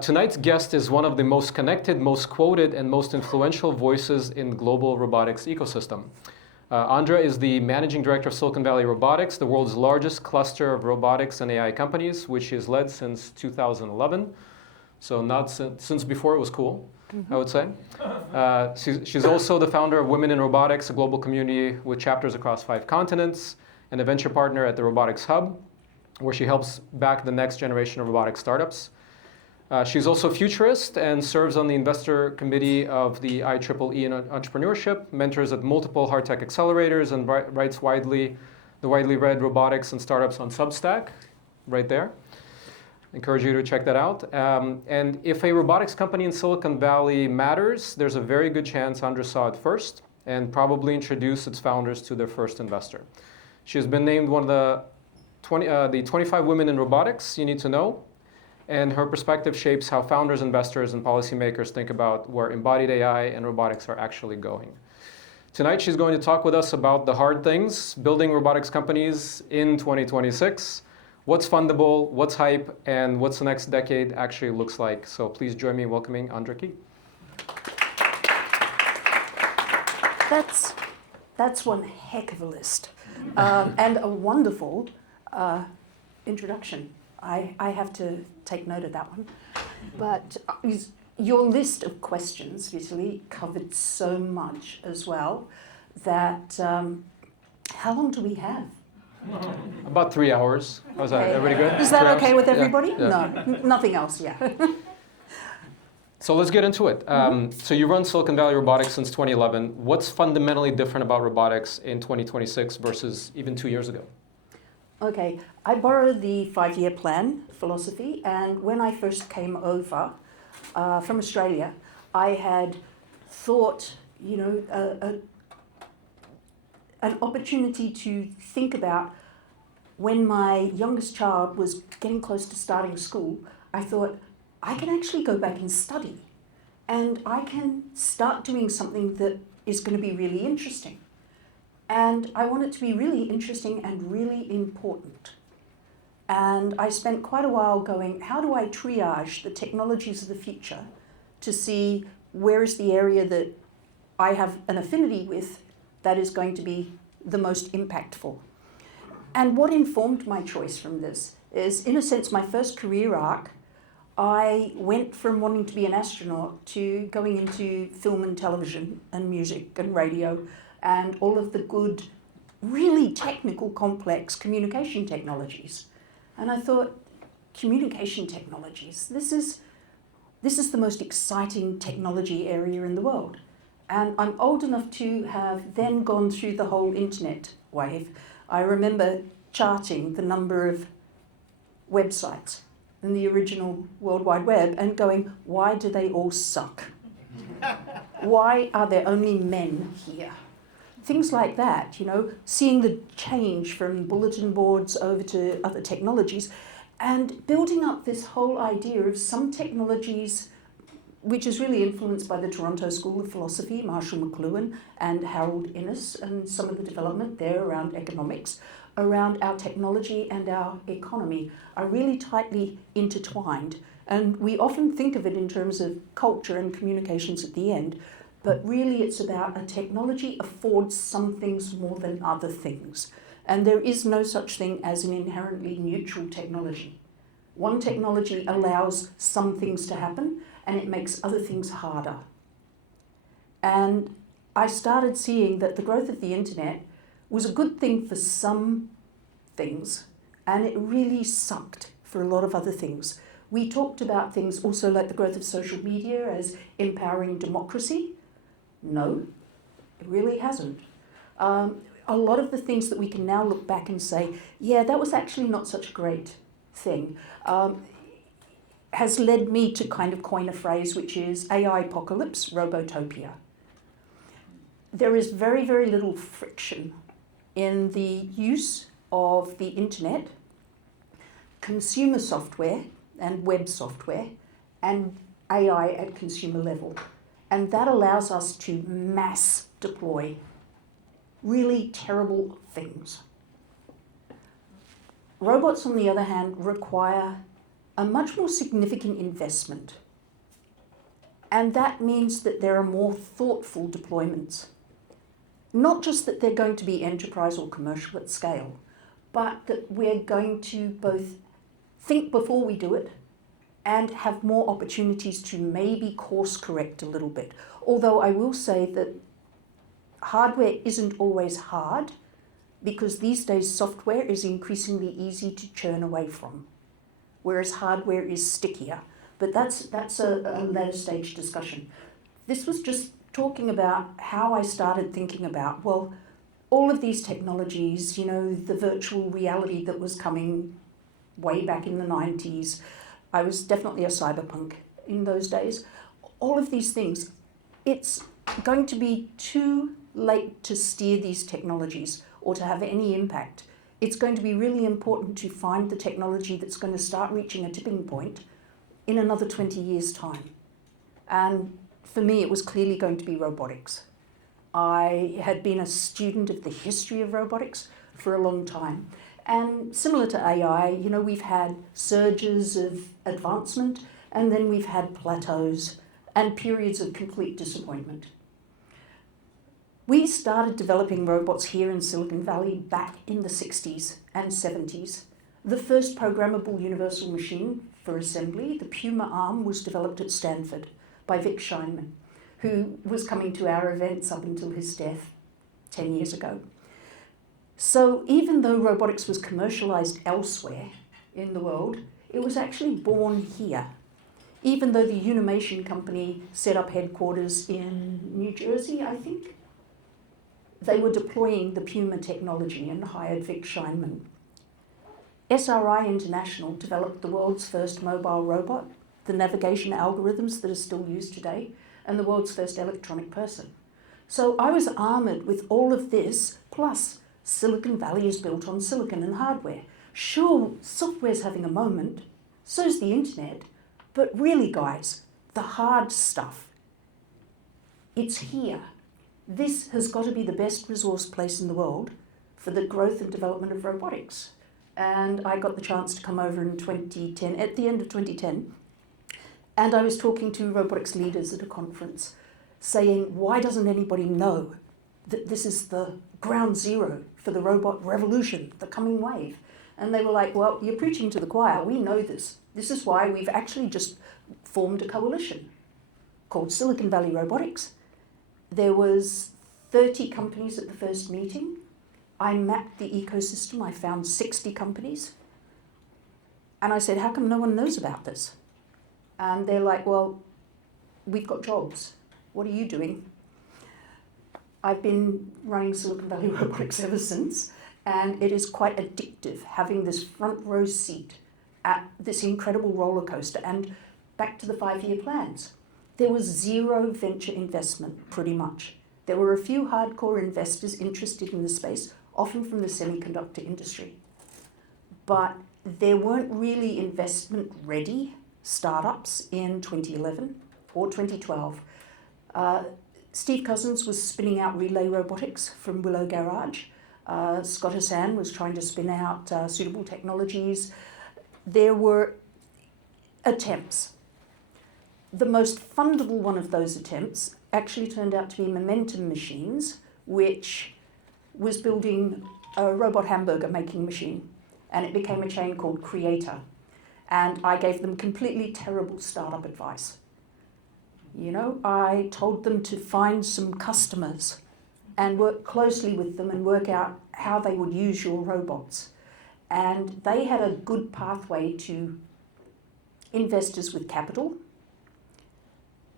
Tonight's guest is one of the most connected, most quoted, and most influential voices in the global robotics ecosystem. Andra is the managing director of Silicon Valley Robotics, the world's largest cluster of robotics and AI companies, which she has led since 2011. So not since before it was cool, I would say. She's also the founder of Women in Robotics, a global community with chapters across 5 continents, and a venture partner at the Robotics Hub, where she helps back the next generation of robotic startups. She's also a futurist and serves on the investor committee of the IEEE in Entrepreneurship, mentors at multiple hard tech accelerators, and writes the widely read Robotics and Startups on Substack, right there. Encourage you to check that out. And if a robotics company in Silicon Valley matters, there's a very good chance Andra saw it first and probably introduced its founders to their first investor. She has been named one of the 25 women in robotics you need to know, and her perspective shapes how founders, investors, and policymakers think about where embodied AI and robotics are actually going. Tonight, she's going to talk with us about the hard things, building robotics companies in 2026, what's fundable, what's hype, and what's the next decade actually looks like. So please join me in welcoming Andra Keay. That's one heck of a list, and a wonderful introduction. I have to take note of that one. But your list of questions, Vitaly, covered so much as well that how long do we have? About 3 hours. How's that? Everybody good? Is that 3 okay hours? with everybody? Yeah. No, nothing else, yeah. So let's get into it. So you run Silicon Valley Robotics since 2011. What's fundamentally different about robotics in 2026 versus even 2 years ago? Okay, I borrowed the 5-year plan philosophy, and when I first came over from Australia, I had thought, an opportunity to think about when my youngest child was getting close to starting school. I thought, I can actually go back and study, and I can start doing something that is going to be really interesting. And I want it to be really interesting and really important. And I spent quite a while going, how do I triage the technologies of the future to see where is the area that I have an affinity with that is going to be the most impactful. And what informed my choice from this is, in a sense, my first career arc, I went from wanting to be an astronaut to going into film and television and music and radio and all of the good, really technical, complex communication technologies. And I thought, communication technologies, this is the most exciting technology area in the world. And I'm old enough to have then gone through the whole internet wave. I remember charting the number of websites in the original World Wide Web and going, why do they all suck? Why are there only men here? Things like that, seeing the change from bulletin boards over to other technologies and building up this whole idea of some technologies, which is really influenced by the Toronto School of Philosophy, Marshall McLuhan and Harold Innis, and some of the development there around economics, around our technology and our economy are really tightly intertwined. And we often think of it in terms of culture and communications at the end, but really it's about a technology affords some things more than other things. And there is no such thing as an inherently neutral technology. One technology allows some things to happen and it makes other things harder. And I started seeing that the growth of the internet was a good thing for some things and it really sucked for a lot of other things. We talked about things also like the growth of social media as empowering democracy. No, it really hasn't. A lot of the things that we can now look back and say, yeah, that was actually not such a great thing, has led me to kind of coin a phrase which is AI apocalypse, robotopia. There is very, very little friction in the use of the internet, consumer software and web software, and AI at consumer level. And that allows us to mass deploy really terrible things. Robots, on the other hand, require a much more significant investment. And that means that there are more thoughtful deployments. Not just that they're going to be enterprise or commercial at scale, but that we're going to both think before we do it and have more opportunities to maybe course correct a little bit. Although I will say that hardware isn't always hard, because these days software is increasingly easy to churn away from, whereas hardware is stickier. But that's a later stage discussion. This was just talking about how I started thinking about, well, all of these technologies, you know, the virtual reality that was coming way back in the 90s. I was definitely a cyberpunk in those days. All of these things, it's going to be too late to steer these technologies or to have any impact. It's going to be really important to find the technology that's going to start reaching a tipping point in another 20 years' time. And for me, it was clearly going to be robotics. I had been a student of the history of robotics for a long time. And similar to AI, you know, we've had surges of advancement, and then we've had plateaus and periods of complete disappointment. We started developing robots here in Silicon Valley back in the 60s and 70s. The first programmable universal machine for assembly, the Puma arm, was developed at Stanford by Vic Scheinman, who was coming to our events up until his death 10 years ago. So even though robotics was commercialized elsewhere in the world, it was actually born here. Even though the Unimation company set up headquarters in New Jersey, I think, they were deploying the Puma technology and hired Vic Scheinman. SRI International developed the world's first mobile robot, the navigation algorithms that are still used today, and the world's first electronic person. So I was armored with all of this, plus Silicon Valley is built on silicon and hardware. Sure, software's having a moment, so's the internet, but really, guys, the hard stuff, it's here. This has got to be the best resource place in the world for the growth and development of robotics. And I got the chance to come over in 2010, at the end of 2010, and I was talking to robotics leaders at a conference saying, why doesn't anybody know that this is the ground zero for the robot revolution, the coming wave? And they were like, well, you're preaching to the choir. We know this. This is why we've actually just formed a coalition called Silicon Valley Robotics. There was 30 companies at the first meeting. I mapped the ecosystem. I found 60 companies. And I said, how come no one knows about this? And they're like, well, we've got jobs. What are you doing? I've been running Silicon Valley Robotics ever since, and it is quite addictive having this front row seat at this incredible roller coaster. And back to the 5-year plans. There was zero venture investment, pretty much. There were a few hardcore investors interested in the space, often from the semiconductor industry. But there weren't really investment-ready startups in 2011 or 2012. Steve Cousins was spinning out relay robotics from Willow Garage. Scott Hassan was trying to spin out suitable technologies. There were attempts. The most fundable one of those attempts actually turned out to be Momentum Machines, which was building a robot hamburger making machine, and it became a chain called Creator. And I gave them completely terrible startup advice. You know, I told them to find some customers and work closely with them and work out how they would use your robots. And they had a good pathway to investors with capital.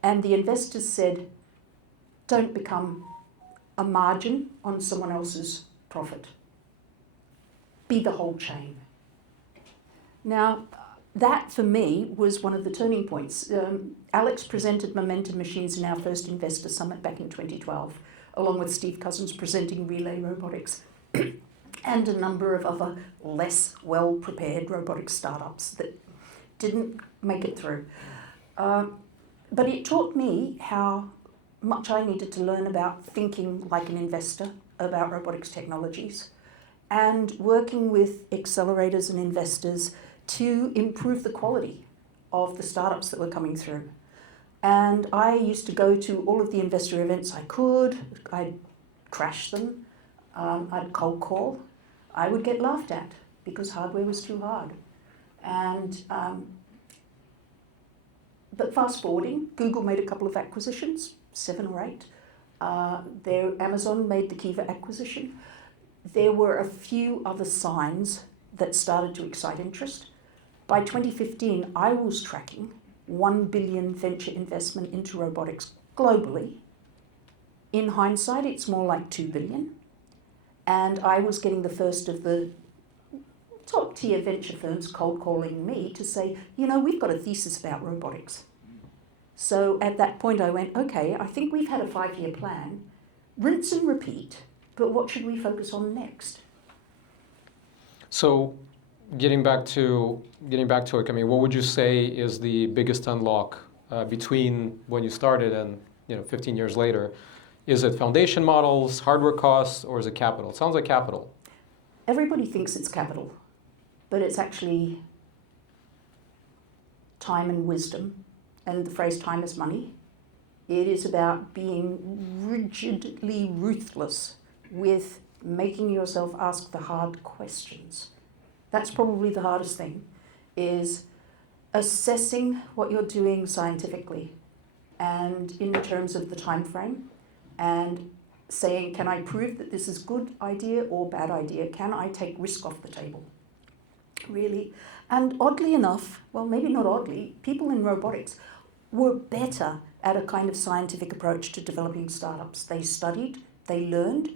And the investors said, don't become a margin on someone else's profit. Be the whole chain. Now, that for me was one of the turning points. Alex presented Momentum Machines in our first investor summit back in 2012, along with Steve Cousins presenting Relay Robotics and a number of other less well-prepared robotics startups that didn't make it through. But it taught me how much I needed to learn about thinking like an investor about robotics technologies and working with accelerators and investors to improve the quality of the startups that were coming through. And I used to go to all of the investor events I could. I'd crash them. I'd cold call. I would get laughed at because hardware was too hard. And but fast forwarding, Google made a couple of acquisitions, 7 or 8. Amazon made the Kiva acquisition. There were a few other signs that started to excite interest. By 2015, I was tracking 1 billion venture investment into robotics globally. In hindsight, it's more like 2 billion. And I was getting the first of the top tier venture firms cold calling me to say, we've got a thesis about robotics. So at that point I went, okay, I think we've had a 5-year plan, rinse and repeat, but what should we focus on next? So getting back to it, I mean, what would you say is the biggest unlock between when you started and 15 years later? Is it foundation models, hardware costs, or is it capital? It sounds like capital. Everybody thinks it's capital, but it's actually time and wisdom. And the phrase time is money. It is about being rigidly ruthless with making yourself ask the hard questions. That's probably the hardest thing, is assessing what you're doing scientifically and in terms of the time frame, and saying, can I prove that this is good idea or bad idea? Can I take risk off the table? Really. And oddly enough, well, maybe not oddly, people in robotics were better at a kind of scientific approach to developing startups. They studied, they learned.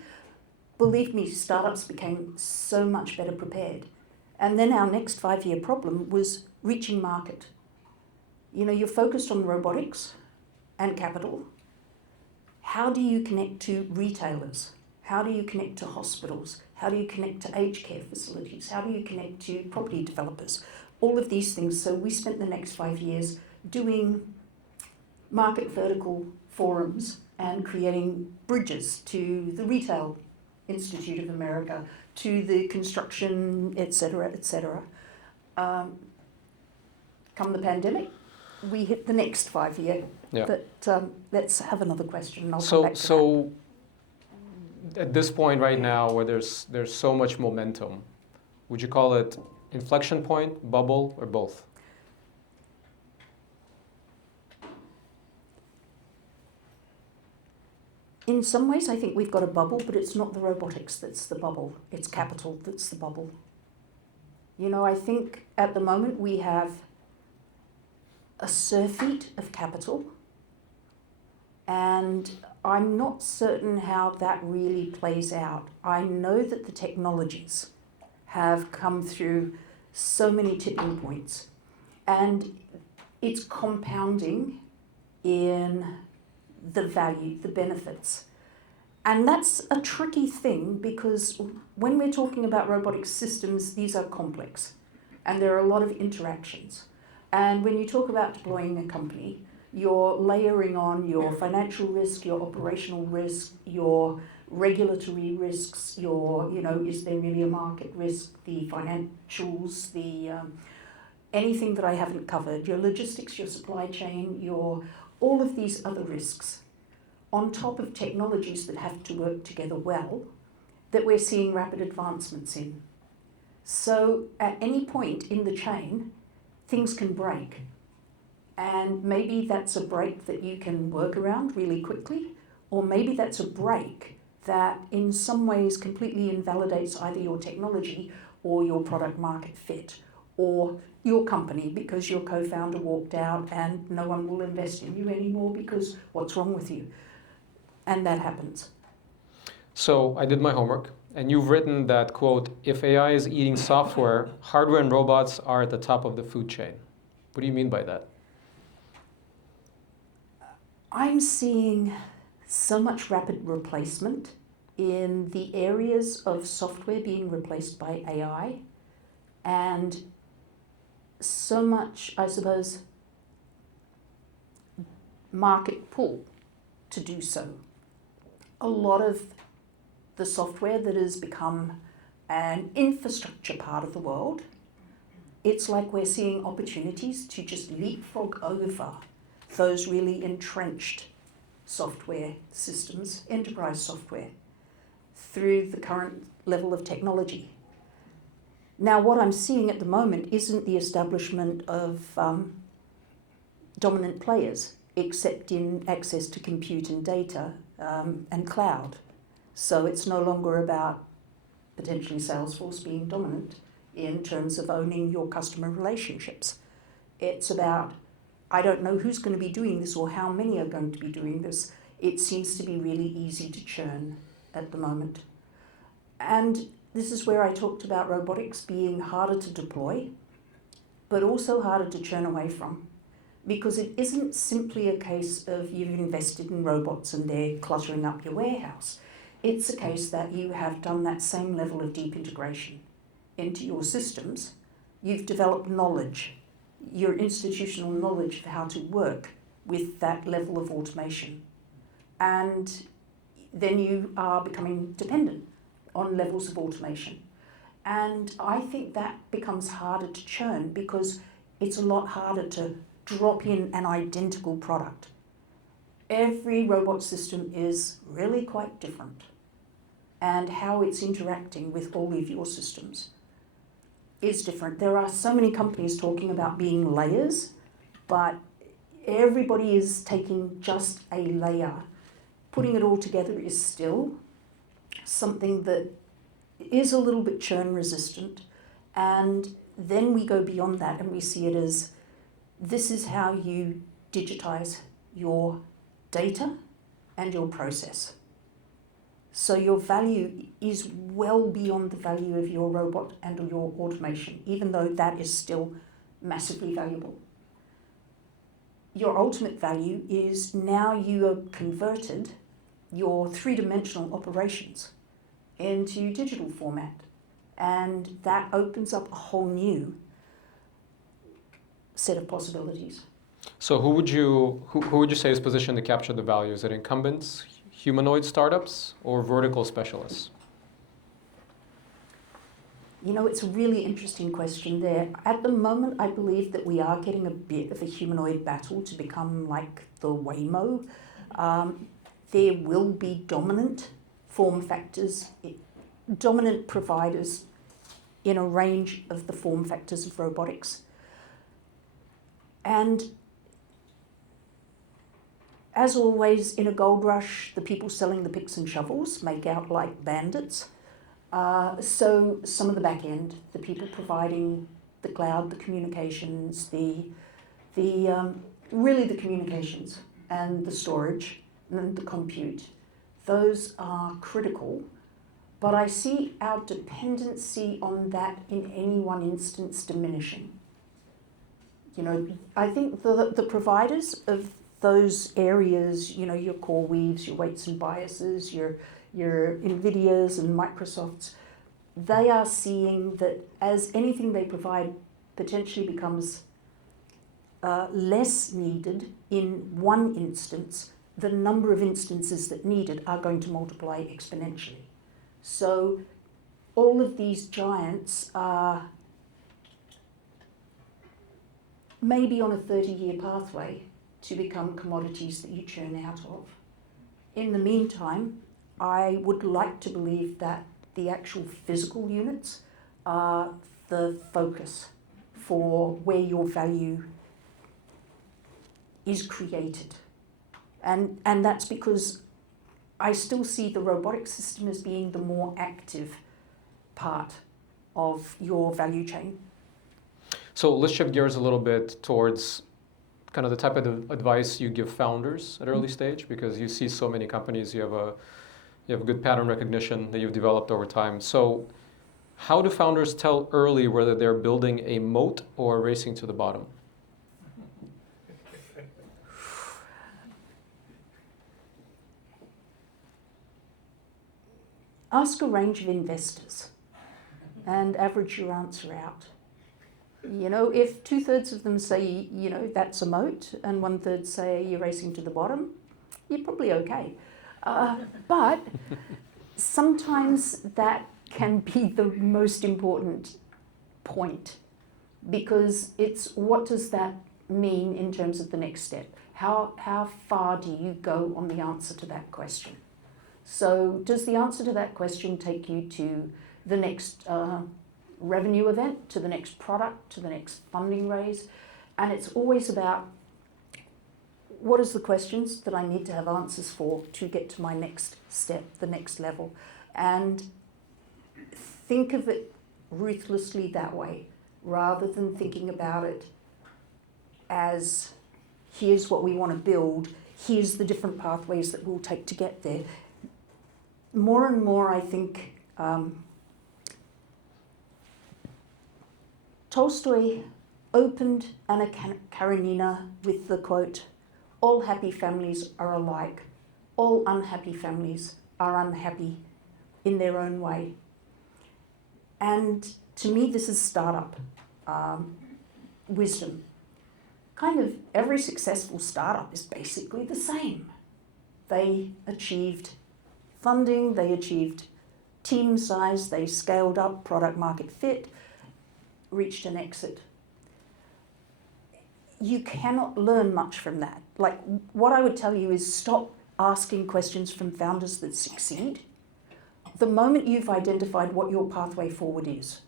Believe me, startups became so much better prepared. And then our next 5-year problem was reaching market. You're focused on robotics and capital. How do you connect to retailers? How do you connect to hospitals? How do you connect to aged care facilities? How do you connect to property developers? All of these things. So we spent the next 5 years doing market vertical forums and creating bridges to the Retail Institute of America, to the construction, etc., etc. Come the pandemic, we hit the next 5-year. Yeah. But let's have another question and I'll come back to So at this point right now where there's so much momentum, would you call it inflection point, bubble, or both? In some ways, I think we've got a bubble, but it's not the robotics that's the bubble. It's capital that's the bubble. I think at the moment we have a surfeit of capital, and I'm not certain how that really plays out. I know that the technologies have come through so many tipping points, and it's compounding in the value, the benefits. And that's a tricky thing because when we're talking about robotic systems, these are complex and there are a lot of interactions. And when you talk about deploying a company, you're layering on your financial risk, your operational risk, your regulatory risks, is there really a market risk, the financials, anything that I haven't covered, your logistics, your supply chain, all of these other risks, on top of technologies that have to work together well, that we're seeing rapid advancements in. So at any point in the chain, things can break. And maybe that's a break that you can work around really quickly, or maybe that's a break that in some ways completely invalidates either your technology or your product market fit, or your company because your co-founder walked out and no one will invest in you anymore because what's wrong with you? And that happens. So I did my homework, and you've written that, quote, if AI is eating software, hardware and robots are at the top of the food chain. What do you mean by that? I'm seeing so much rapid replacement in the areas of software being replaced by AI, and so much, I suppose, market pull to do so. A lot of the software that has become an infrastructure part of the world it's like we're seeing opportunities to just leapfrog over those really entrenched software systems, enterprise software, through the current level of technology. Now, what I'm seeing at the moment isn't the establishment of dominant players, except in access to compute and data and cloud. So it's no longer about potentially Salesforce being dominant in terms of owning your customer relationships. It's about, I don't know who's going to be doing this or how many are going to be doing this. It seems to be really easy to churn at the moment. And this is where I talked about robotics being harder to deploy, but also harder to churn away from. Because it isn't simply a case of you've invested in robots and they're cluttering up your warehouse. It's a case that you have done that same level of deep integration into your systems. You've developed knowledge, your institutional knowledge of how to work with that level of automation. And then you are becoming dependent on levels of automation. And I think that becomes harder to churn because it's a lot harder to drop in an identical product. Every robot system is really quite different, and how it's interacting with all of your systems is different. There are so many companies talking about being layers, but everybody is taking just a layer. Putting it all together is still something that is a little bit churn resistant, and then we go beyond that and we see it as this is how you digitize your data and your process. So your value is well beyond the value of your robot and your automation, even though that is still massively valuable. Your ultimate value is now you have converted your three-dimensional operations into digital format, and that opens up a whole new set of possibilities. So who would you say is positioned to capture the value? Is it incumbents, humanoid startups, or vertical specialists? You know, it's a really interesting question there. At the moment, I believe that we are getting a bit of a humanoid battle to become like the Waymo. There will be dominant form factors, dominant providers in a range of the form factors of robotics. And as always, in a gold rush, the people selling the picks and shovels make out like bandits. So some of the back end, the people providing the cloud, the communications, really the communications and the storage and the compute, those are critical. But I see our dependency on that in any one instance diminishing. You know, I think the providers of those areas, you know, your CoreWeaves, your weights and biases, your NVIDIAs and Microsofts, they are seeing that as anything they provide potentially becomes less needed in one instance, the number of instances that needed are going to multiply exponentially. So all of these giants are maybe on a 30-year pathway to become commodities that you churn out of. In the meantime, I would like to believe that the actual physical units are the focus for where your value is created. And that's because I still see the robotic system as being the more active part of your value chain. So let's shift gears a little bit towards kind of the type of advice you give founders at early stage, because you see so many companies, you have a good pattern recognition that you've developed over time. So how do founders tell early whether they're building a moat or racing to the bottom? Ask a range of investors and average your answer out. You know, if 2/3 of them say, you know, that's a moat, and 1/3 say you're racing to the bottom, you're probably okay. But sometimes that can be the most important point because it's what does that mean in terms of the next step? How far do you go on the answer to that question? So does the answer to that question take you to the next revenue event, to the next product, to the next funding raise? And it's always about what is the questions that I need to have answers for to get to my next step, the next level. And think of it ruthlessly that way, rather than thinking about it as here's what we want to build, here's the different pathways that we'll take to get there. More and more, I think, Tolstoy opened Anna Karenina with the quote, "All happy families are alike. All unhappy families are unhappy in their own way." And to me, this is startup wisdom. Kind of every successful startup is basically the same. They achieved funding, they achieved team size, they scaled up product market fit, reached an exit. You cannot learn much from that. Like, what I would tell you is stop asking questions from founders that succeed. The moment you've identified what your pathway forward is,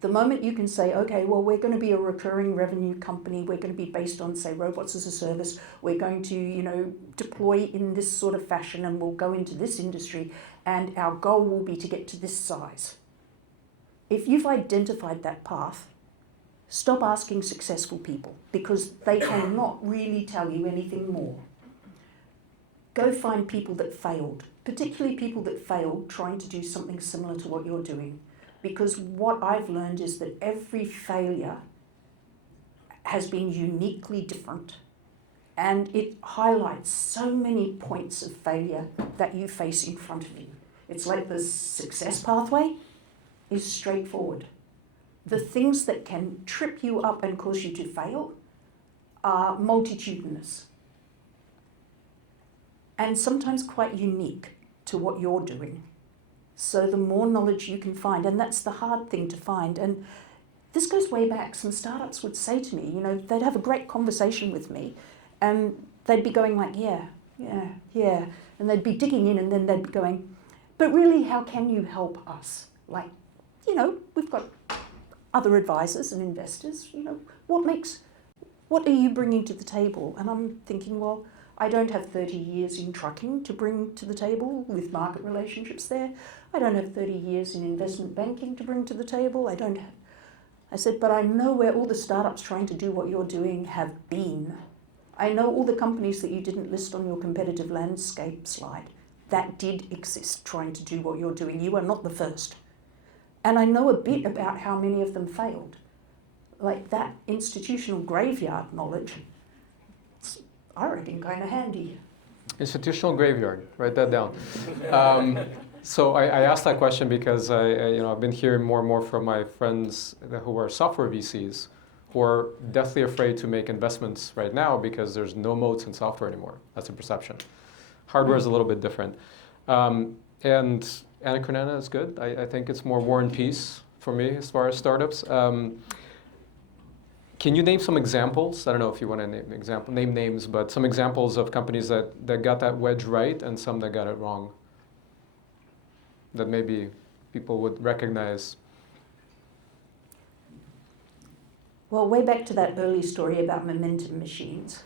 the moment you can say, okay, well, we're going to be a recurring revenue company, we're going to be based on, say, robots as a service, we're going to, deploy in this sort of fashion, and we'll go into this industry, and our goal will be to get to this size. If you've identified that path, stop asking successful people, because they cannot really tell you anything more. Go find people that failed, particularly people that failed trying to do something similar to what you're doing. Because what I've learned is that every failure has been uniquely different, and it highlights so many points of failure that you face in front of you. It's like the success pathway is straightforward. The things that can trip you up and cause you to fail are multitudinous and sometimes quite unique to what you're doing. So the more knowledge you can find, and that's the hard thing to find, and this goes way back. Some startups would say to me, they'd have a great conversation with me, and they'd be going like, yeah, and they'd be digging in, and then they'd be going, but really, how can you help us? Like, we've got other advisors and investors, what are you bringing to the table? And I'm thinking, well, I don't have 30 years in trucking to bring to the table with market relationships there. I don't have 30 years in investment banking to bring to the table. I said, but I know where all the startups trying to do what you're doing have been. I know all the companies that you didn't list on your competitive landscape slide that did exist trying to do what you're doing. You are not the first. And I know a bit about how many of them failed. Like that institutional graveyard knowledge, I reckon, kind of handy. Institutional graveyard, write that down. So I asked that question because I've been hearing more and more from my friends who are software VCs who are deathly afraid to make investments right now because there's no moats in software anymore. That's a perception. Hardware is a little bit different. And Anna Karenina is good. I think it's more War and Peace for me as far as startups. Can you name some examples? I don't know if you want to name names, but some examples of companies that got that wedge right and some that got it wrong, that maybe people would recognize. Well, way back to that early story about momentum machines,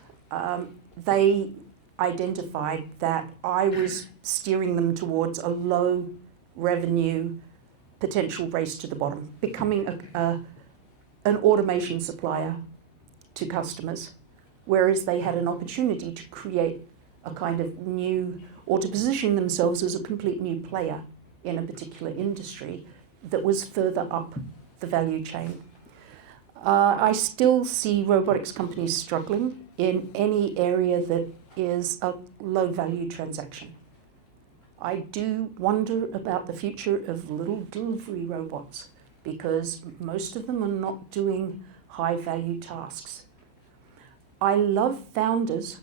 they identified that I was steering them towards a low revenue potential race to the bottom, becoming an automation supplier to customers, whereas they had an opportunity to create a kind of new, or to position themselves as a complete new player in a particular industry that was further up the value chain. I still see robotics companies struggling in any area that is a low value transaction. I do wonder about the future of little delivery robots, because most of them are not doing high value tasks. I love founders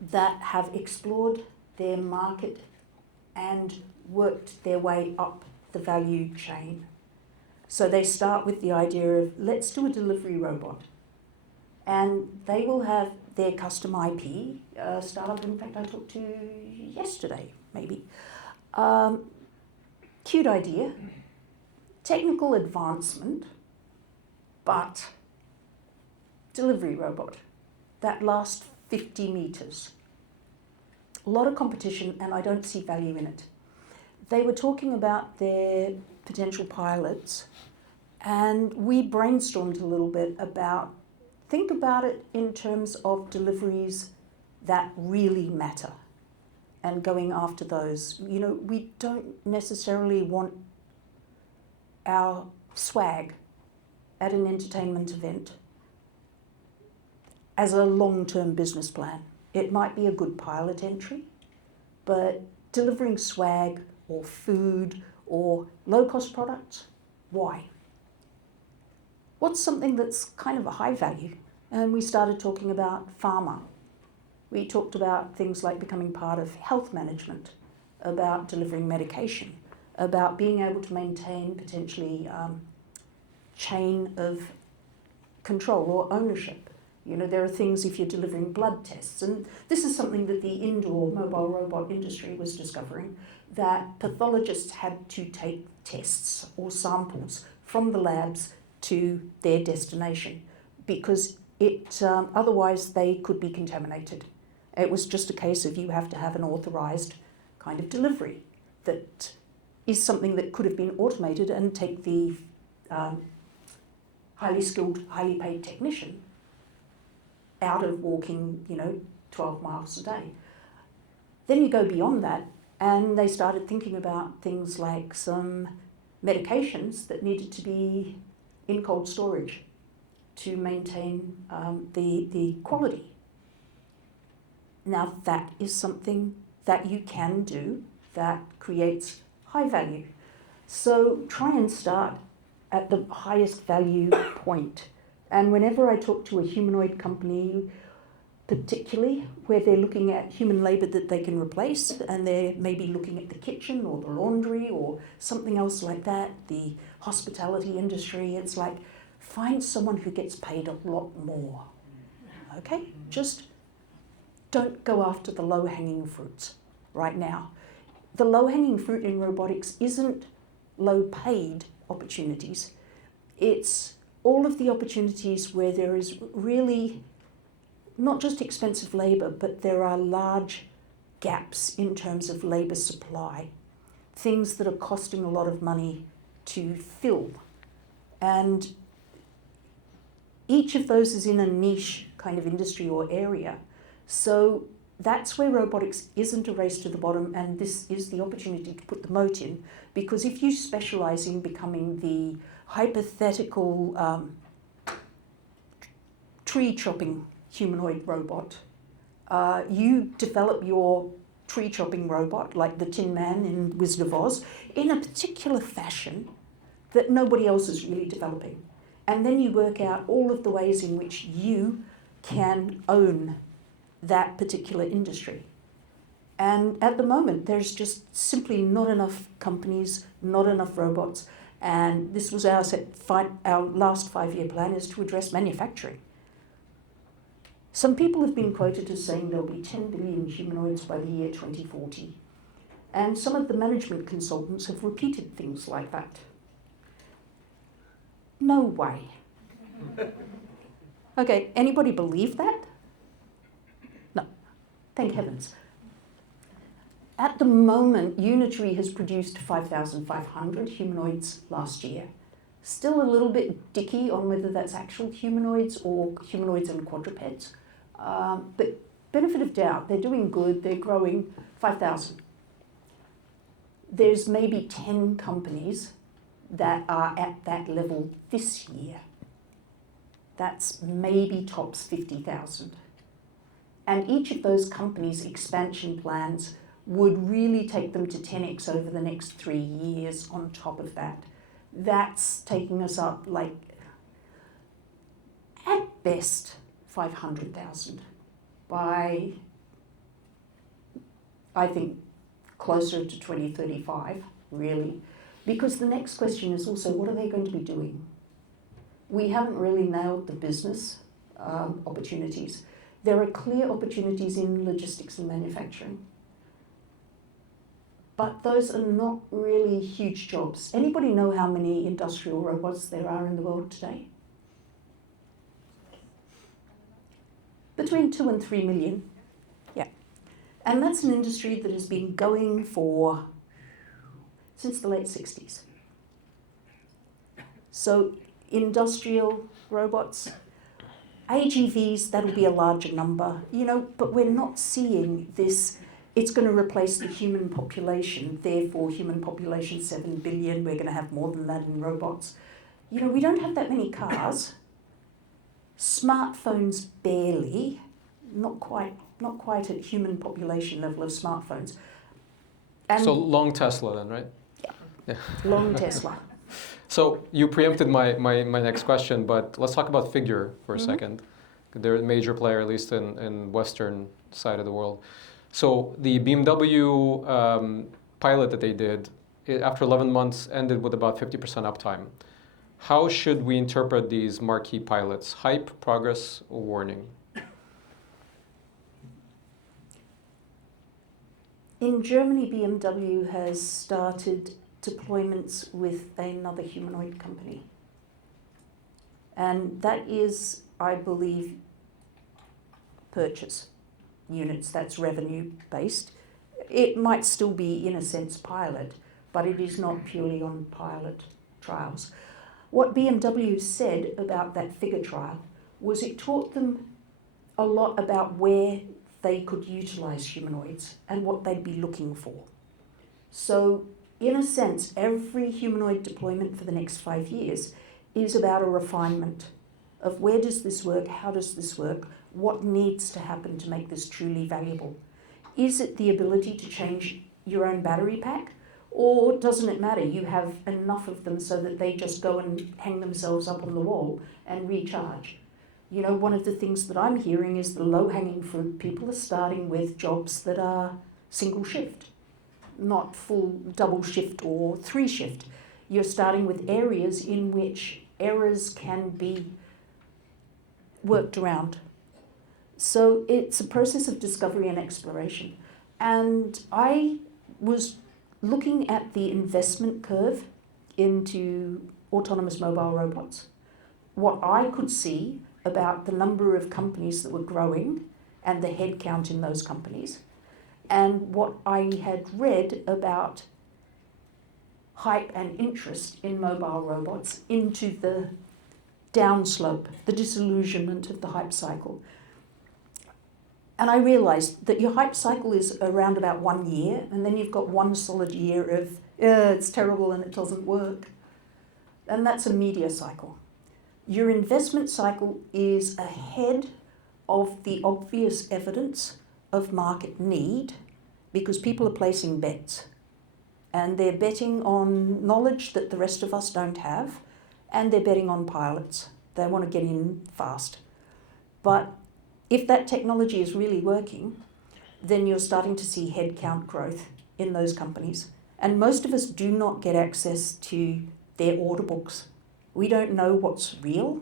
that have explored their market and worked their way up the value chain. So they start with the idea of, let's do a delivery robot. And they will have their custom IP, startup, in fact, I talked to yesterday, maybe. Cute idea, technical advancement, but delivery robot that lasts 50 meters. A lot of competition, and I don't see value in it. They were talking about their potential pilots, and we brainstormed a little bit about, think about it in terms of deliveries that really matter and going after those. You know, we don't necessarily want our swag at an entertainment event as a long-term business plan. It might be a good pilot entry, but delivering swag or food or low-cost products, why? What's something that's kind of a high value? And we started talking about pharma. We talked about things like becoming part of health management, about delivering medication, about being able to maintain potentially chain of control or ownership. You know, there are things if you're delivering blood tests, and this is something that the indoor mobile robot industry was discovering, that pathologists had to take tests or samples from the labs to their destination because otherwise they could be contaminated. It was just a case of you have to have an authorized kind of delivery that is something that could have been automated and take the highly skilled, highly paid technician out of walking, 12 miles a day. Then you go beyond that, and they started thinking about things like some medications that needed to be in cold storage to maintain the quality. Now that is something that you can do that creates high value. So try and start at the highest value point. And whenever I talk to a humanoid company, particularly where they're looking at human labor that they can replace, and they're maybe looking at the kitchen or the laundry or something else like that, the hospitality industry, it's like, find someone who gets paid a lot more. Okay? Just don't go after the low-hanging fruits right now. The low-hanging fruit in robotics isn't low-paid opportunities. It's all of the opportunities where there is really not just expensive labor, but there are large gaps in terms of labor supply, things that are costing a lot of money to fill. And each of those is in a niche kind of industry or area. So that's where robotics isn't a race to the bottom, and this is the opportunity to put the moat in, because if you specialize in becoming the hypothetical tree chopping humanoid robot, you develop your tree chopping robot, like the Tin Man in Wizard of Oz, in a particular fashion that nobody else is really developing. And then you work out all of the ways in which you can own that particular industry. And at the moment, there's just simply not enough companies, not enough robots. And this was our last 5-year plan, is to address manufacturing. Some people have been quoted as saying there'll be 10 billion humanoids by the year 2040. And some of the management consultants have repeated things like that. No way. Okay, anybody believe that? No, thank heavens. At the moment, Unitary has produced 5,500 humanoids last year. Still a little bit dicky on whether that's actual humanoids or humanoids and quadrupeds. But benefit of doubt, they're doing good, they're growing 5,000. There's maybe 10 companies that are at that level this year. That's maybe tops 50,000. And each of those companies' expansion plans would really take them to 10x over the next 3 years on top of that. That's taking us up, like, at best, 500,000 by, I think, closer to 2035, really. Because the next question is also, what are they going to be doing? We haven't really nailed the business opportunities. There are clear opportunities in logistics and manufacturing. But those are not really huge jobs. Anybody know how many industrial robots there are in the world today? Between 2 and 3 million. Yeah. And that's an industry that has been going since the late 60s. So industrial robots, AGVs, that'll be a larger number, but we're not seeing this. It's going to replace the human population, therefore human population 7 billion, we're going to have more than that in robots. We don't have that many cars. Smartphones barely, not quite at human population level of smartphones. And so long Tesla then, right? Yeah. Long Tesla. So you preempted my next question, but let's talk about Figure for a second. They're a major player, at least in Western side of the world. So the BMW pilot that they did, after 11 months, ended with about 50% uptime. How should we interpret these marquee pilots? Hype, progress, or warning? In Germany, BMW has started deployments with another humanoid company. And that is, I believe, purchase units. That's revenue based. It might still be, in a sense, pilot, but it is not purely on pilot trials. What BMW said about that Figure trial was it taught them a lot about where they could utilize humanoids and what they'd be looking for. So, in a sense, every humanoid deployment for the next 5 years is about a refinement of where does this work, how does this work, what needs to happen to make this truly valuable. Is it the ability to change your own battery pack? Or doesn't it matter? You have enough of them so that they just go and hang themselves up on the wall and recharge. One of the things that I'm hearing is the low-hanging fruit. People are starting with jobs that are single shift, not full double shift or 3 shift. You're starting with areas in which errors can be worked around. So it's a process of discovery and exploration. And I was looking at the investment curve into autonomous mobile robots. What I could see about the number of companies that were growing and the headcount in those companies, and what I had read about hype and interest in mobile robots into the downslope, the disillusionment of the hype cycle. And I realised that your hype cycle is around about 1 year, and then you've got 1 solid year of, it's terrible and it doesn't work. And that's a media cycle. Your investment cycle is ahead of the obvious evidence of market need because people are placing bets. And they're betting on knowledge that the rest of us don't have, and they're betting on pilots. They want to get in fast. But if that technology is really working, then you're starting to see headcount growth in those companies. And most of us do not get access to their order books. We don't know what's real.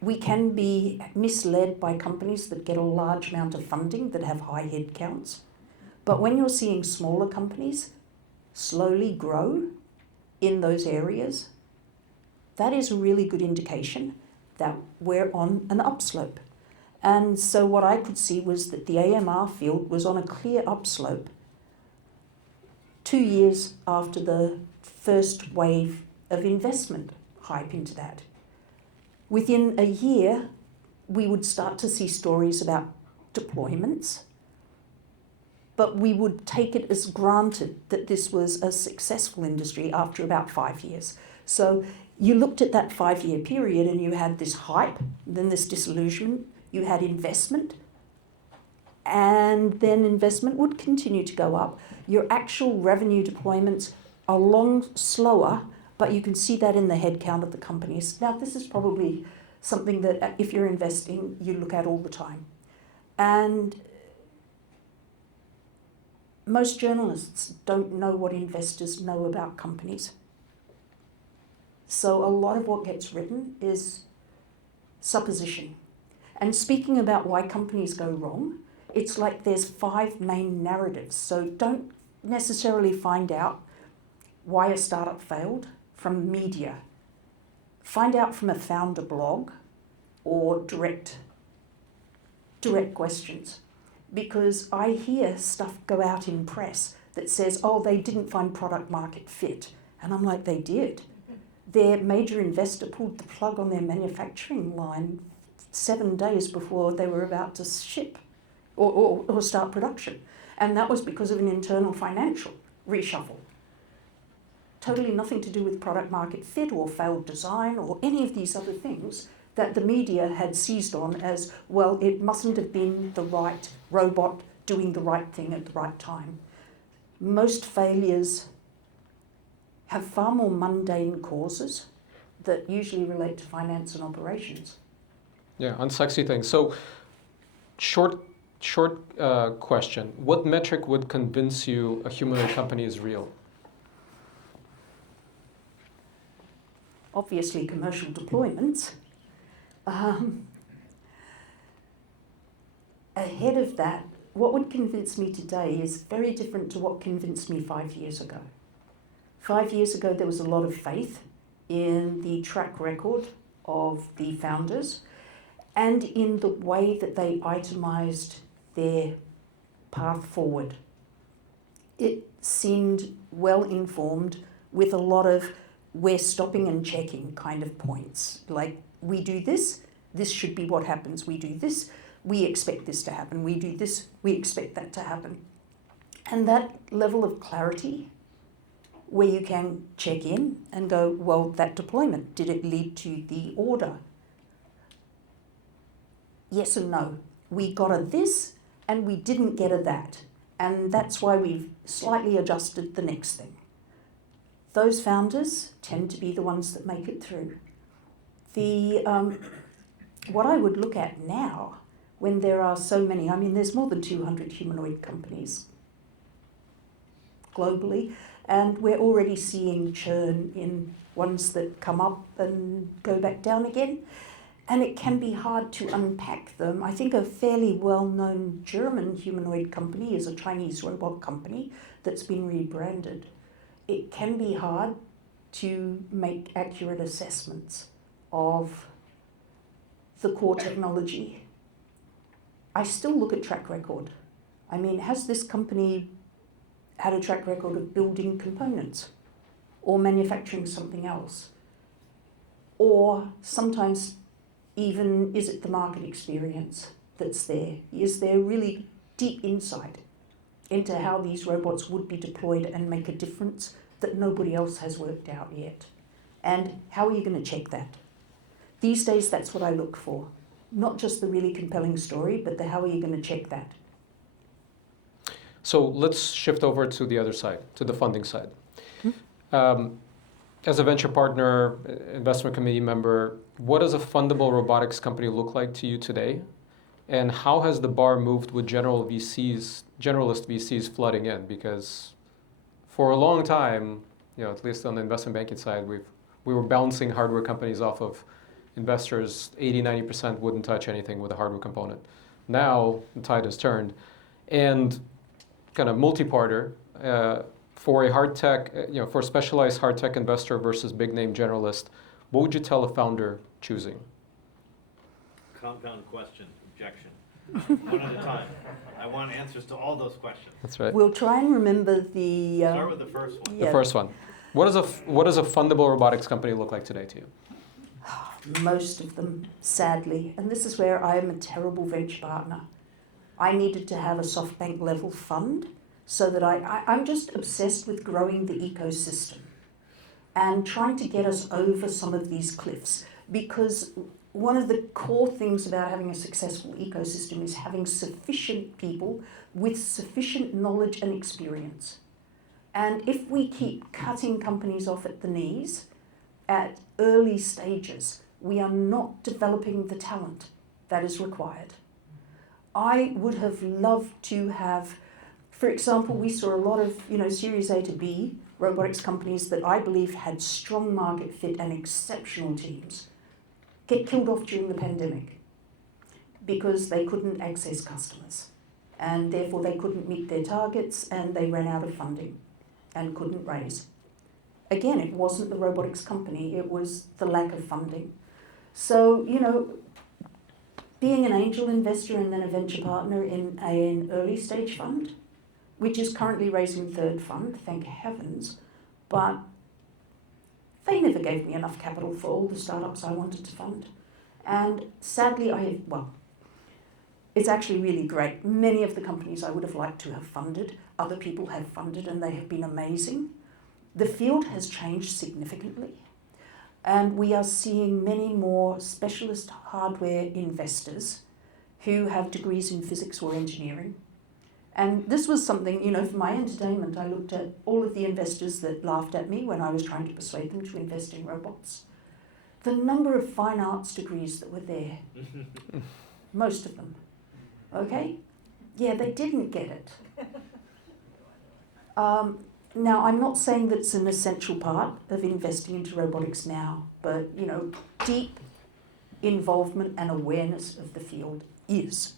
We can be misled by companies that get a large amount of funding that have high headcounts. But when you're seeing smaller companies slowly grow in those areas, that is a really good indication that we're on an upslope. And so what I could see was that the AMR field was on a clear upslope 2 years after the first wave of investment hype into that. Within a year, we would start to see stories about deployments, but we would take it as granted that this was a successful industry after about 5 years. So you looked at that 5-year period and you had this hype, then this disillusionment, you had investment, and then investment would continue to go up. Your actual revenue deployments are slower, but you can see that in the headcount of the companies. Now, this is probably something that if you're investing, you look at all the time. And most journalists don't know what investors know about companies. So a lot of what gets written is supposition. And speaking about why companies go wrong, it's like there's 5 main narratives. So don't necessarily find out why a startup failed from media. Find out from a founder blog or direct questions. Because I hear stuff go out in press that says, oh, they didn't find product market fit. And I'm like, they did. Their major investor pulled the plug on their manufacturing line 7 days before they were about to ship or start production. And that was because of an internal financial reshuffle. Totally nothing to do with product market fit or failed design or any of these other things that the media had seized on as, well, it mustn't have been the right robot doing the right thing at the right time. Most failures have far more mundane causes that usually relate to finance and operations. Yeah, unsexy things. So, short question. What metric would convince you a humanoid company is real? Obviously, commercial deployments. Ahead of that, what would convince me today is very different to what convinced me 5 years ago. 5 years ago, there was a lot of faith in the track record of the founders and in the way that they itemized their path forward. It seemed well informed with a lot of we're stopping and checking kind of points. Like, we do this, this should be what happens. We do this, we expect this to happen. We do this, we expect that to happen. And that level of clarity where you can check in and go, well, that deployment, did it lead to the order? Yes and no. We got a this and we didn't get a that. And that's why we've slightly adjusted the next thing. Those founders tend to be the ones that make it through. What I would look at now, when there are so many, I mean, there's more than 200 humanoid companies globally, and we're already seeing churn in ones that come up and go back down again. And it can be hard to unpack them. I think a fairly well-known German humanoid company is a Chinese robot company that's been rebranded. It can be hard to make accurate assessments of the core technology. I still look at track record. I mean, has this company had a track record of building components or manufacturing something else? Or sometimes even, is it the market experience that's there? Is there really deep insight into how these robots would be deployed and make a difference that nobody else has worked out yet? And how are you going to check that? These days, that's what I look for. Not just the really compelling story, but the how are you going to check that? So let's shift over to the other side, to the funding side. As a venture partner, investment committee member, what does a fundable robotics company look like to you today? And how has the bar moved with generalist VCs flooding in? Because for a long time, at least on the investment banking side, we were bouncing hardware companies off of investors. 80-90% wouldn't touch anything with a hardware component. Now the tide has turned, and kind of multi-parter. For a hard tech, for a specialized hard tech investor versus big name generalist, what would you tell a founder choosing? Compound question, objection. One at a time. I want answers to all those questions. That's right. We'll try and remember the... Start with the first one. Yeah. The first one. What does a fundable robotics company look like today to you? Most of them, sadly. And this is where I am a terrible venture partner. I needed to have a SoftBank level fund so that I'm just obsessed with growing the ecosystem and trying to get us over some of these cliffs. Because one of the core things about having a successful ecosystem is having sufficient people with sufficient knowledge and experience. And if we keep cutting companies off at the knees at early stages, we are not developing the talent that is required. I would have loved to have, for example, we saw a lot of Series A to B robotics companies that I believe had strong market fit and exceptional teams get killed off during the pandemic because they couldn't access customers, and therefore they couldn't meet their targets and they ran out of funding and couldn't raise. Again, it wasn't the robotics company, it was the lack of funding. So, you know, being an angel investor and then a venture partner in an early stage fund, which is currently raising third fund, thank heavens, but they never gave me enough capital for all the startups I wanted to fund. And sadly, it's actually really great. Many of the companies I would have liked to have funded, other people have funded and they have been amazing. The field has changed significantly, and we are seeing many more specialist hardware investors who have degrees in physics or engineering. And this was something, you know, for my entertainment, I looked at all of the investors that laughed at me when I was trying to persuade them to invest in robots. The number of fine arts degrees that were there, most of them, okay? Yeah, they didn't get it. Now, I'm not saying that it's an essential part of investing into robotics now, but, you know, deep involvement and awareness of the field is,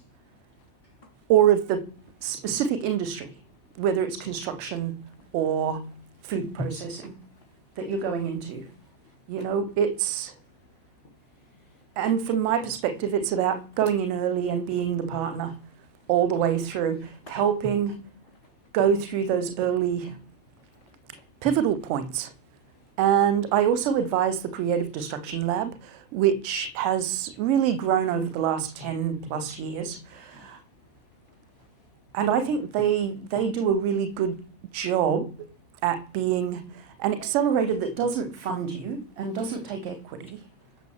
or of the specific industry, whether it's construction or food processing that you're going into. You know, and from my perspective, it's about going in early and being the partner all the way through, helping go through those early pivotal points. And I also advise the Creative Destruction Lab, which has really grown over the last 10 plus years. And I think they do a really good job at being an accelerator that doesn't fund you and doesn't take equity,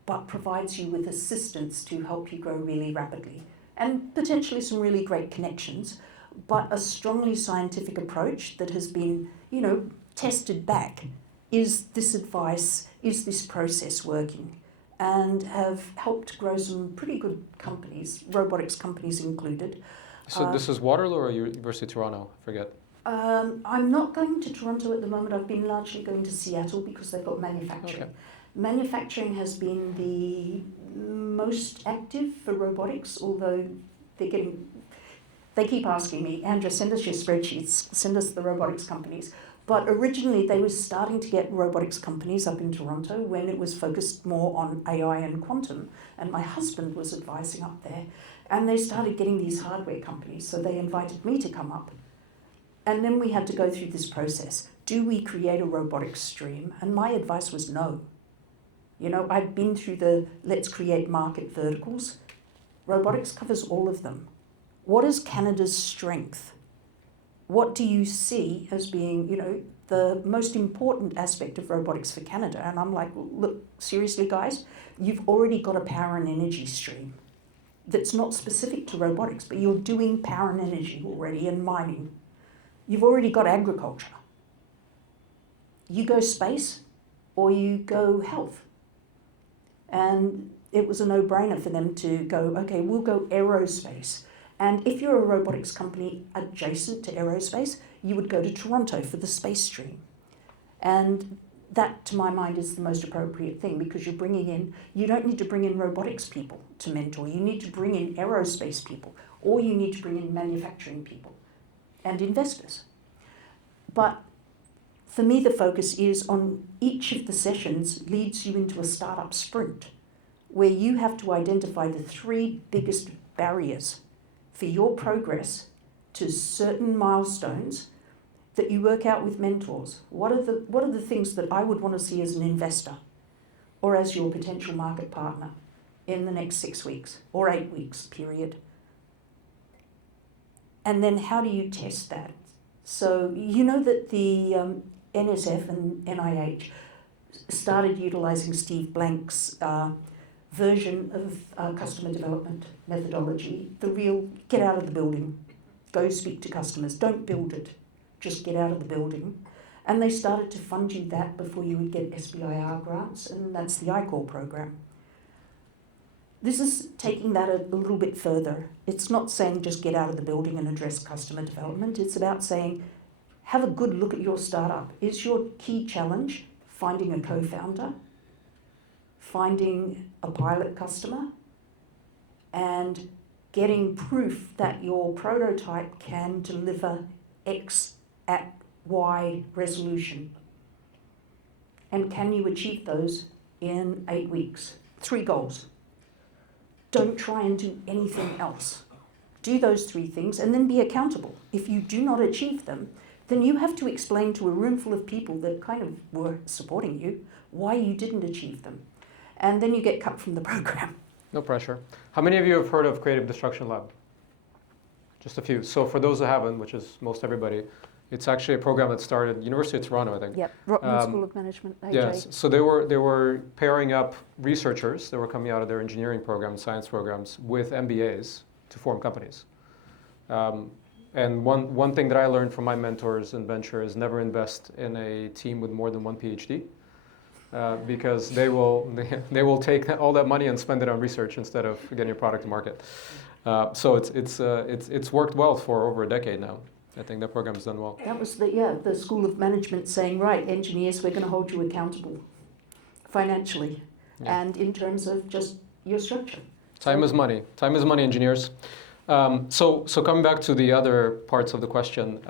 but provides you with assistance to help you grow really rapidly. And potentially some really great connections, but a strongly scientific approach that has been, you know, tested back. Is this advice, is this process working? And have helped grow some pretty good companies, robotics companies included. So this is Waterloo or University of Toronto? I forget. I'm not going to Toronto at the moment. I've been largely going to Seattle because they've got manufacturing. Okay. Manufacturing has been the most active for robotics, although they keep asking me, Andra, send us your spreadsheets, send us the robotics companies. But originally they were starting to get robotics companies up in Toronto when it was focused more on AI and quantum, and my husband was advising up there. And they started getting these hardware companies, so they invited me to come up. And then we had to go through this process. Do we create a robotics stream? And my advice was no. You know, I've been through the let's create market verticals. Robotics covers all of them. What is Canada's strength? What do you see as being, you know, the most important aspect of robotics for Canada? And I'm like, look, seriously, guys, you've already got a power and energy stream that's not specific to robotics, but you're doing power and energy already and mining. You've already got agriculture. You go space or you go health. And it was a no-brainer for them to go, okay, we'll go aerospace. And if you're a robotics company adjacent to aerospace, you would go to Toronto for the space stream. And that, to my mind, is the most appropriate thing because you're bringing in, you don't need to bring in robotics people to mentor. You need to bring in aerospace people, or you need to bring in manufacturing people and investors. But for me, the focus is on each of the sessions leads you into a startup sprint where you have to identify the 3 biggest barriers for your progress to certain milestones that you work out with mentors. What are the things that I would want to see as an investor or as your potential market partner in the next 6 weeks or 8 weeks period? And then how do you test that? So you know that the NSF and NIH started utilizing Steve Blank's version of customer development methodology, the real get out of the building, go speak to customers, don't build it, just get out of the building. And they started to fund you that before you would get SBIR grants, and that's the ICOR program. This is taking that a little bit further. It's not saying just get out of the building and address customer development. It's about saying have a good look at your startup. Is your key challenge finding a co-founder, finding a pilot customer, and getting proof that your prototype can deliver X at Y resolution? And can you achieve those in 8 weeks? 3 goals. Don't try and do anything else. Do those 3 things and then be accountable. If you do not achieve them, then you have to explain to a room full of people that kind of were supporting you why you didn't achieve them. And then you get cut from the program. No pressure. How many of you have heard of Creative Destruction Lab? Just a few. So for those who haven't, which is most everybody, it's actually a program that started University of Toronto, I think. Yep, Rotman School of Management, AJ. Yes, so they were pairing up researchers that were coming out of their engineering programs, science programs, with MBAs to form companies. And one thing that I learned from my mentors in venture is never invest in a team with more than 1 PhD, because they will take all that money and spend it on research instead of getting your product to market. So it's worked well for over a decade now. I think that program's done well. That was the School of Management saying, right, engineers, we're going to hold you accountable financially and in terms of just your structure. Time is money. Time is money, engineers. So coming back to the other parts of the question,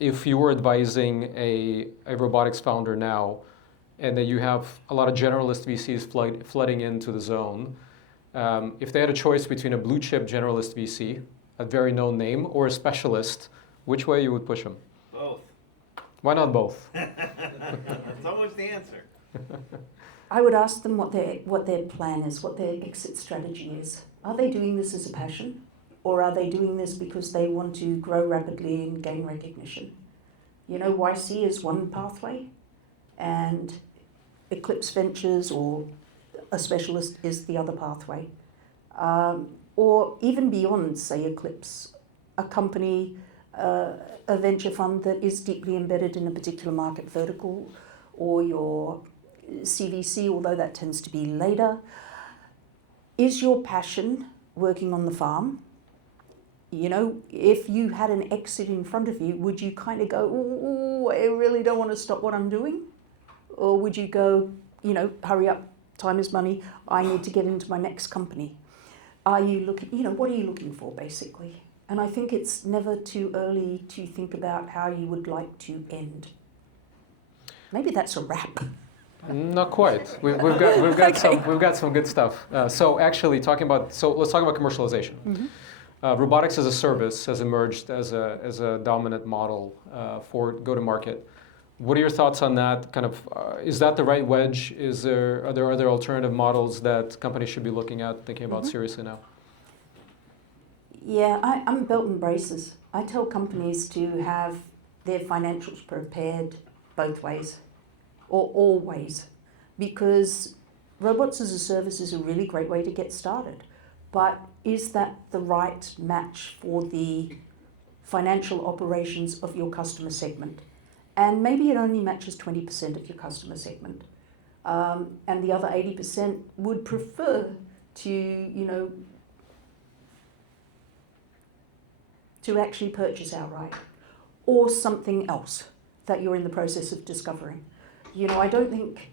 if you were advising a robotics founder now, and that you have a lot of generalist VCs flooding into the zone, if they had a choice between a blue chip generalist VC, a very known name, or a specialist, which way you would push them? Both. Why not both? That's always the answer. I would ask them what their plan is, what their exit strategy is. Are they doing this as a passion? Or are they doing this because they want to grow rapidly and gain recognition? You know, YC is one pathway, and Eclipse Ventures or a specialist is the other pathway. Or even beyond, say, Eclipse, a company, a venture fund that is deeply embedded in a particular market vertical, or your CVC, although that tends to be later. Is your passion working on the farm? You know, if you had an exit in front of you, would you kind of go, ooh, I really don't want to stop what I'm doing? Or would you go, you know, hurry up, time is money, I need to get into my next company? Are you looking, you know, what are you looking for basically? And I think it's never too early to think about how you would like to end. Maybe that's a wrap. Not quite. We've got some good stuff. So actually, let's talk about commercialization. Mm-hmm. Robotics as a service has emerged as a dominant model for go-to-market. What are your thoughts on that? Kind of, is that the right wedge? Are there other alternative models that companies should be looking at, thinking about seriously now? Yeah, I'm belt and braces. I tell companies to have their financials prepared both ways, or all ways, because robots as a service is a really great way to get started. But is that the right match for the financial operations of your customer segment? And maybe it only matches 20% of your customer segment. And the other 80% would prefer to, you know, to actually purchase outright, or something else that you're in the process of discovering. You know, I don't think,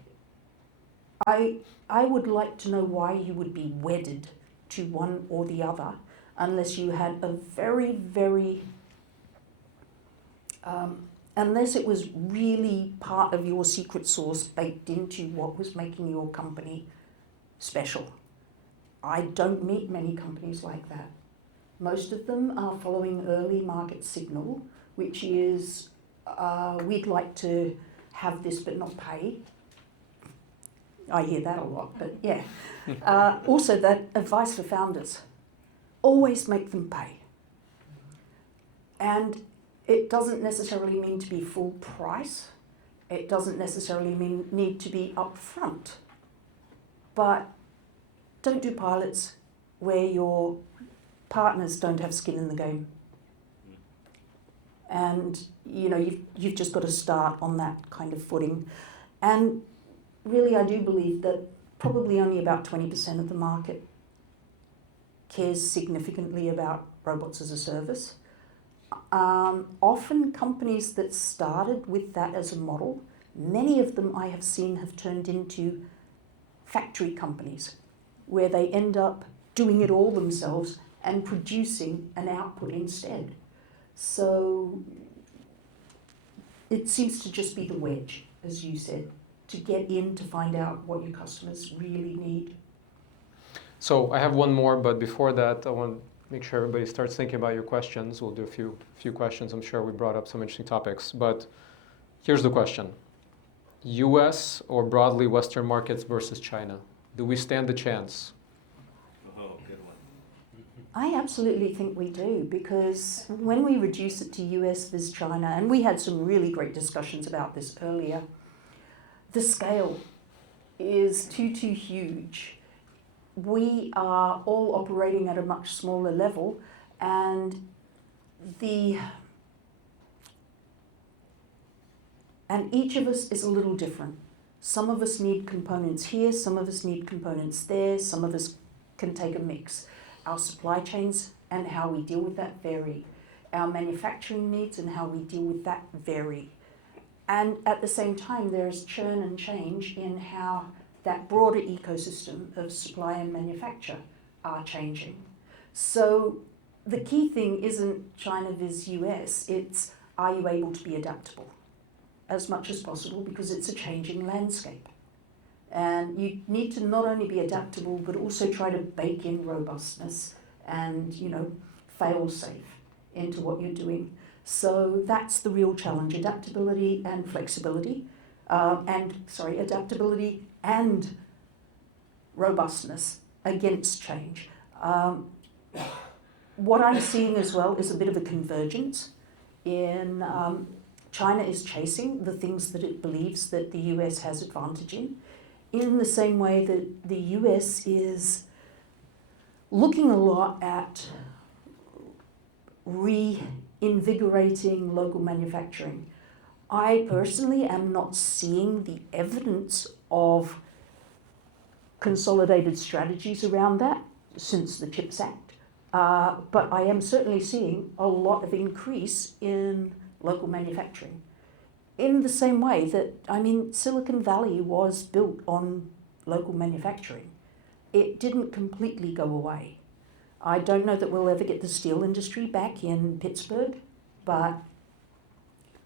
I would like to know why you would be wedded to one or the other, unless you had a very, unless it was really part of your secret sauce baked into what was making your company special. I don't meet many companies like that. Most of them are following early market signal, which is, we'd like to have this but not pay. I hear that a lot, but yeah. Also, that advice for founders, always make them pay. And it doesn't necessarily mean to be full price. It doesn't necessarily need to be upfront. But don't do pilots where your partners don't have skin in the game. And you know, you've just got to start on that kind of footing. And really, I do believe that probably only about 20% of the market cares significantly about robots as a service. Often companies that started with that as a model, many of them I have seen have turned into factory companies where they end up doing it all themselves and producing an output instead. So it seems to just be the wedge, as you said, to get in to find out what your customers really need. So I have one more, but before that, I want to make sure everybody starts thinking about your questions. We'll do a few questions. I'm sure we brought up some interesting topics, but here's the question. US or broadly Western markets versus China? Do we stand a chance? Oh, good one. I absolutely think we do, because when we reduce it to US versus China, and we had some really great discussions about this earlier, the scale is too huge. We are all operating at a much smaller level, and each of us is a little different. Some of us need components here, some of us need components there, some of us can take a mix. Our supply chains and how we deal with that vary. Our manufacturing needs and how we deal with that vary. And at the same time, there's churn and change in how that broader ecosystem of supply and manufacture are changing. So the key thing isn't China versus US, it's are you able to be adaptable as much as possible, because it's a changing landscape. And you need to not only be adaptable, but also try to bake in robustness and, fail safe into what you're doing. So that's the real challenge, adaptability and flexibility, adaptability and robustness against change. What I'm seeing as well is a bit of a convergence in China is chasing the things that it believes that the US has advantage in the same way that the US is looking a lot at reinvigorating local manufacturing. I personally am not seeing the evidence of consolidated strategies around that since the CHIPS Act, but I am certainly seeing a lot of increase in local manufacturing. In the same way that, Silicon Valley was built on local manufacturing. It didn't completely go away. I don't know that we'll ever get the steel industry back in Pittsburgh, but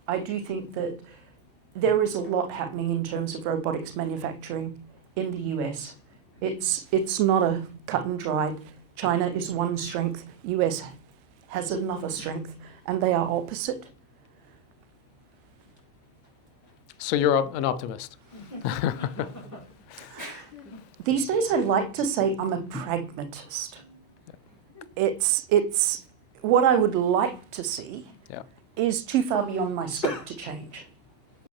I do think that there is a lot happening in terms of robotics manufacturing in the US. It's not a cut and dried. China is one strength, US has another strength, and they are opposite. So you're an optimist. These days I like to say I'm a pragmatist. It's what I would like to see is too far beyond my scope to change.